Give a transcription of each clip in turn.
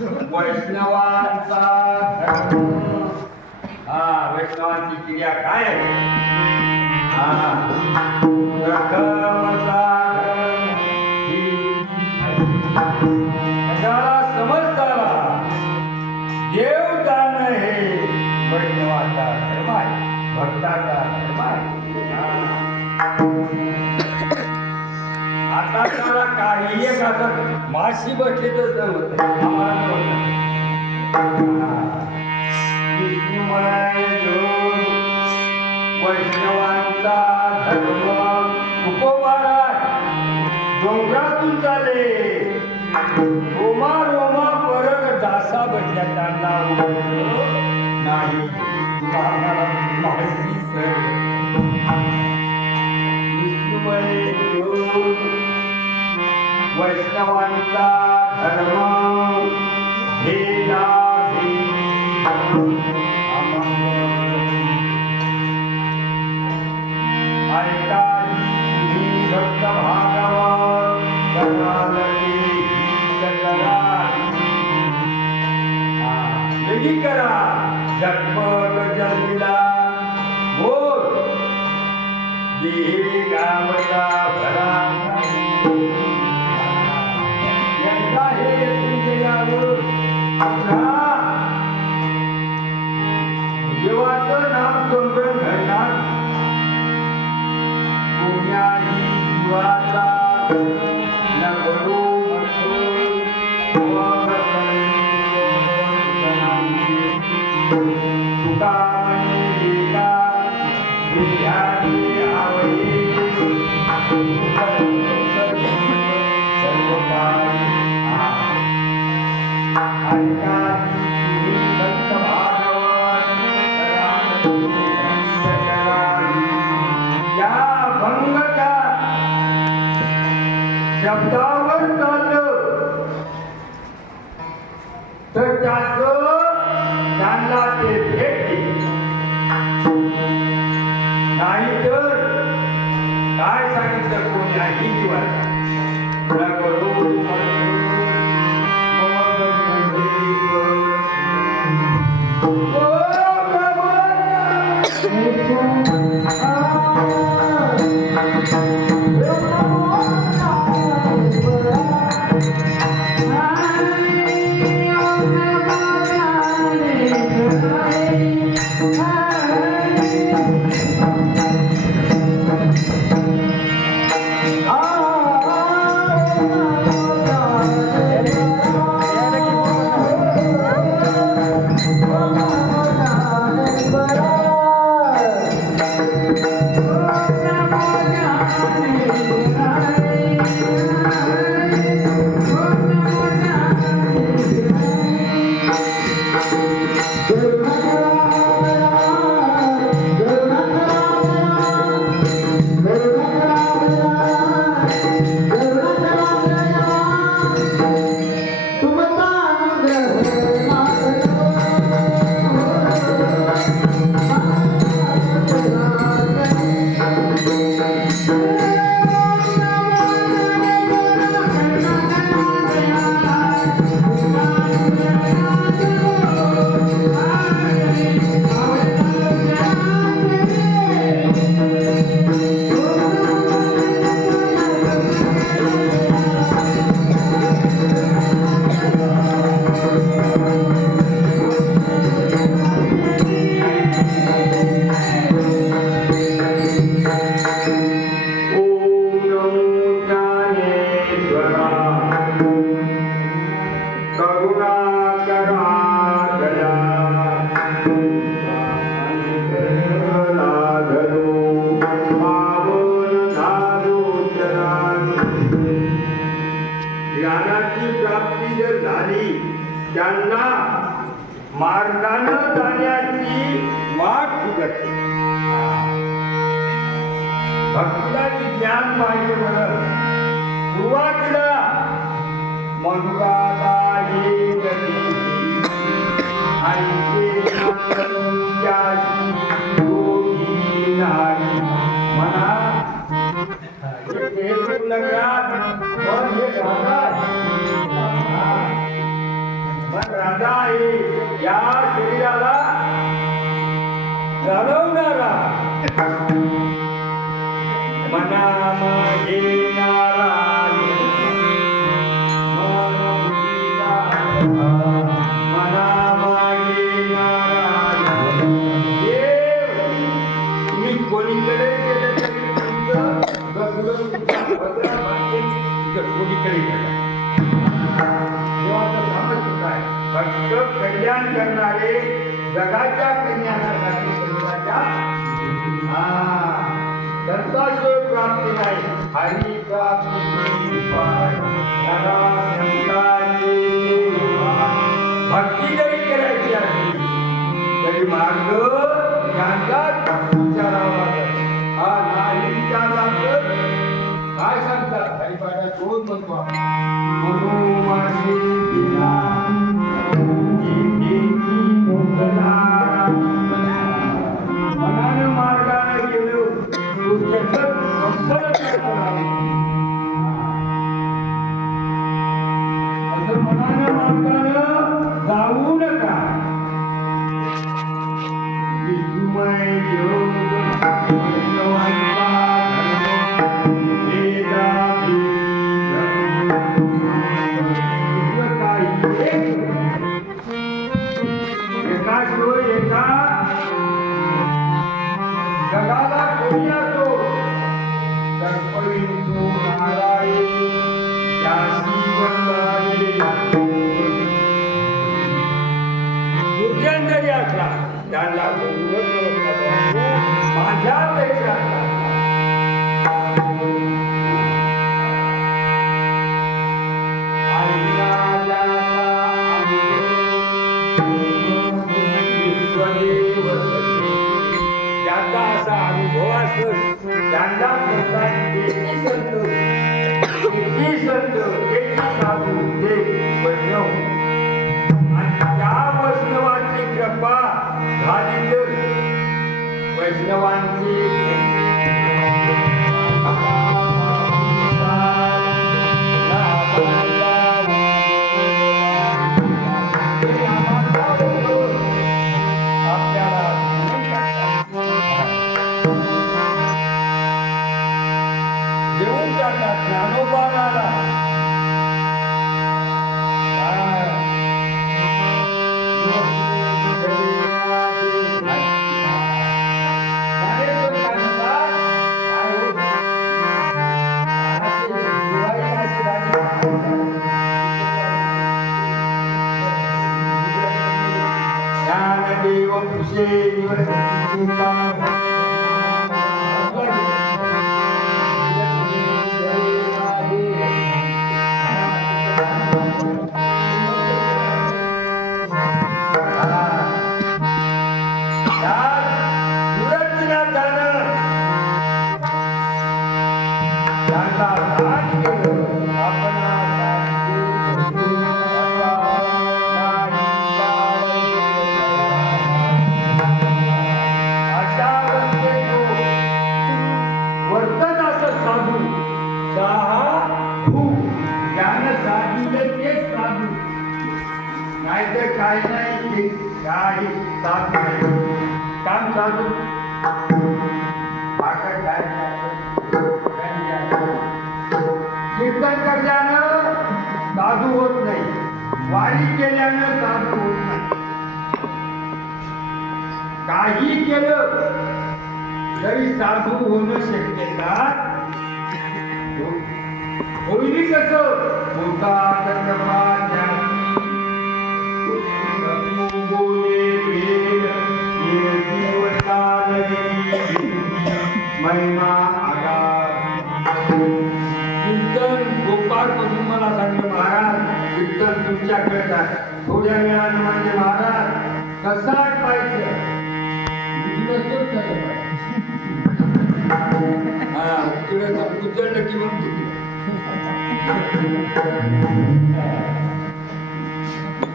वैष्णवांचा धर्म. वैष्णवांची क्रिया काय आहे? प्रथमचा धर्म त्याला समजताला देवदान हे वैष्णवाचा धर्म आहे, भक्ताचा धर्म आहे. आता त्याला काही एक असं माशी बसलेतच नव्हतं, आम्हाला वैष्णवांचा धर्म तुकोबारा डोंगरातून चाले रोमा रोमा परत दासा बसल्या त्यांना नाही माशी सर वैष्णवांचा धर्म भेदा ऐका भक्त भागवत करा झटपट जन्मिला बोल देवी गावचा भरा यंदा हे तुझ्यावर देवाचं नाम सोडून घडणार कोण्याही जीवाचा नगरो शब्दावर चाललं तर त्याचं त्यांना ते भेटते, नाहीतर काय सांगितलं कोण्याही जीवाला त्यांना मार्गानं जाण्याची वाट सुगते. भक्तीला ज्ञान पाहिजे म्हणून सुरुवातीला मनुकाला ये गती म्हणा मन राजा आहे या शरीराला चालवणारा, मनामध्ये नारायण मनामागे नारायण देव. तुम्ही कोणीकडे गेले तरी तुमचं कोणीकडे गेलं देवाचं कामच काय भक्त कल्याण करणारे जगाच्या कल्याणासाठी सर्वांच्या दत्ताशिव प्राप्ती नाही हरी प्राप्ती भक्ती जरी करायची असली तरी मार्ग ज्ञानात विचारावा लागत. हा नाही विचारला तर काय सांगतात हरिपाठात रोज म्हणतो आपण मनोमाशी दिला मनानं मार्गाने गेलो तू जगत संपन्न करणार. असं मनानं मार्गानं जाऊ नका. विस्मय योग जगाला कोणी असो कर्पविंदू नारायण यासी वंदाले दुर्जन जरी असला त्यांना माझ्यापेक्षा ज्यांचा असा अनुभव असतो त्यांना म्हणतात किती संत साधू ते वैष्णव. आणि त्या वैष्णवांची कृपा झाली तर वैष्णवांची देऊन टाकतात. ज्ञानोबाला ज्ञानदेव पुषे नाहीतर काय नाही काही साथ नाही काम साधू कीर्तन करल्यानं साधू होत नाही, वारी केल्यानं साधू होत नाही. काही केलं तरी साधू होणं शक्यता होईल कसं होता महिमा आगार कीर्तन गोपाळ पासून मला सांगितलं महाराज कीर्तन तुमच्याकडे जात थोड्या वेळानं म्हणजे महाराज कसा पाहिजे उचललं की मग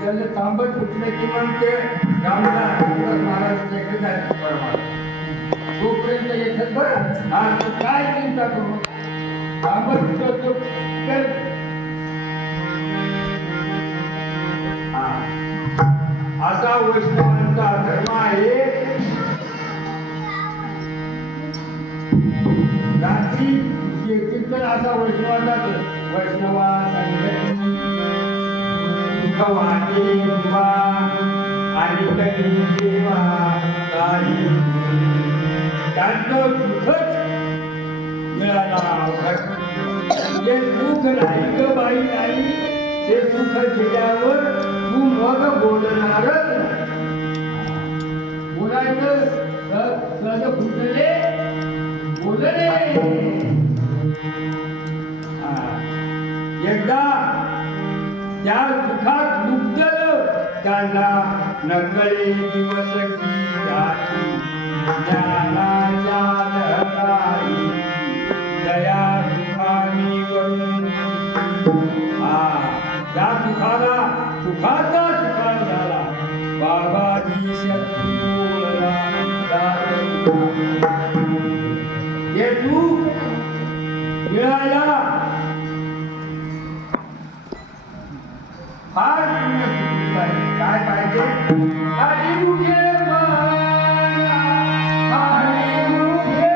त्याला तांबट उठलं की मग ते गावला महाराजांच्याकडे जायचं परमार्थ तोपर्यंत येतात बरं. हा तू काय चिंता करू तांबट उठतो हा वैष्णवांचा धर्म आहे. रात्री कीर्तन असा वैष्णवा संगती सुखवाटे दिवा आणि कधी देवा काही त्यांचं सुखच मिळाला अवघड. जे सुख नाही ग बाई नाही, ते सुख दिल्यावर तू मग बोलणारच बोलायचं सद फुटले बोलले. एकदा त्या सुखात डुबलं त्यांना नकळे दिवस की रात्री ज्ञानाच्या लहराई दया सुखानी वरून. त्या सुखाचा सुखान झाला बाबाजी शक्ती बोलला. हे सुख मिळायला फार पुण्य सुखी पाहिजे. काय पाहिजे? हरी मुखे माना, हरी मुखे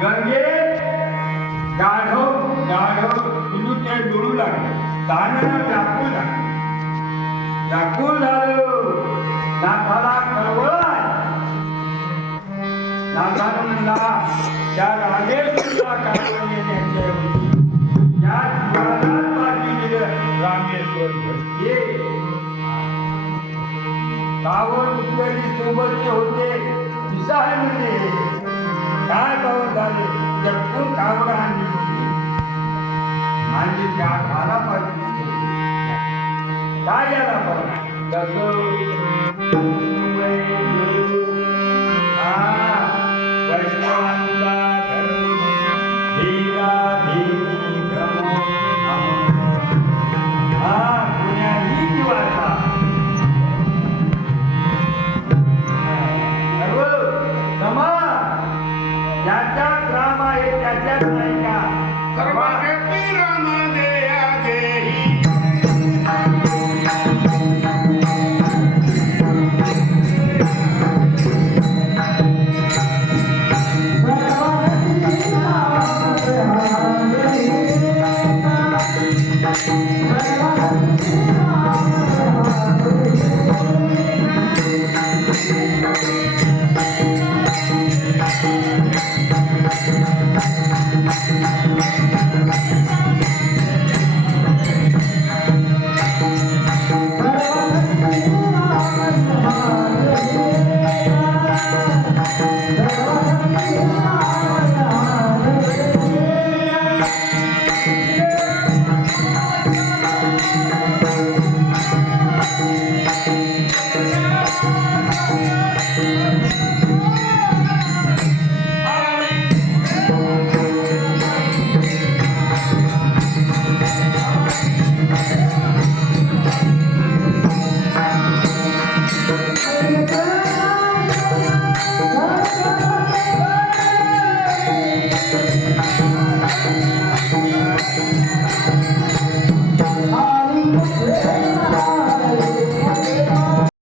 गंगेत गाढव ते डोळू लागले. दानाला व्याकुळ झालं. नाथाला कळवळा. नाथानं म्हणला त्या रामेश्वरला काढून येण्याच्याऐवजी या जीवालाच बाकी दिलं रामेश्वर ये. कावड उतरली सोबतचे होते विसाहमध्ये. काय पाहून झाले जपून कावड आणली आणि त्या घाला पाहिजे काय याला पाहिजे तसं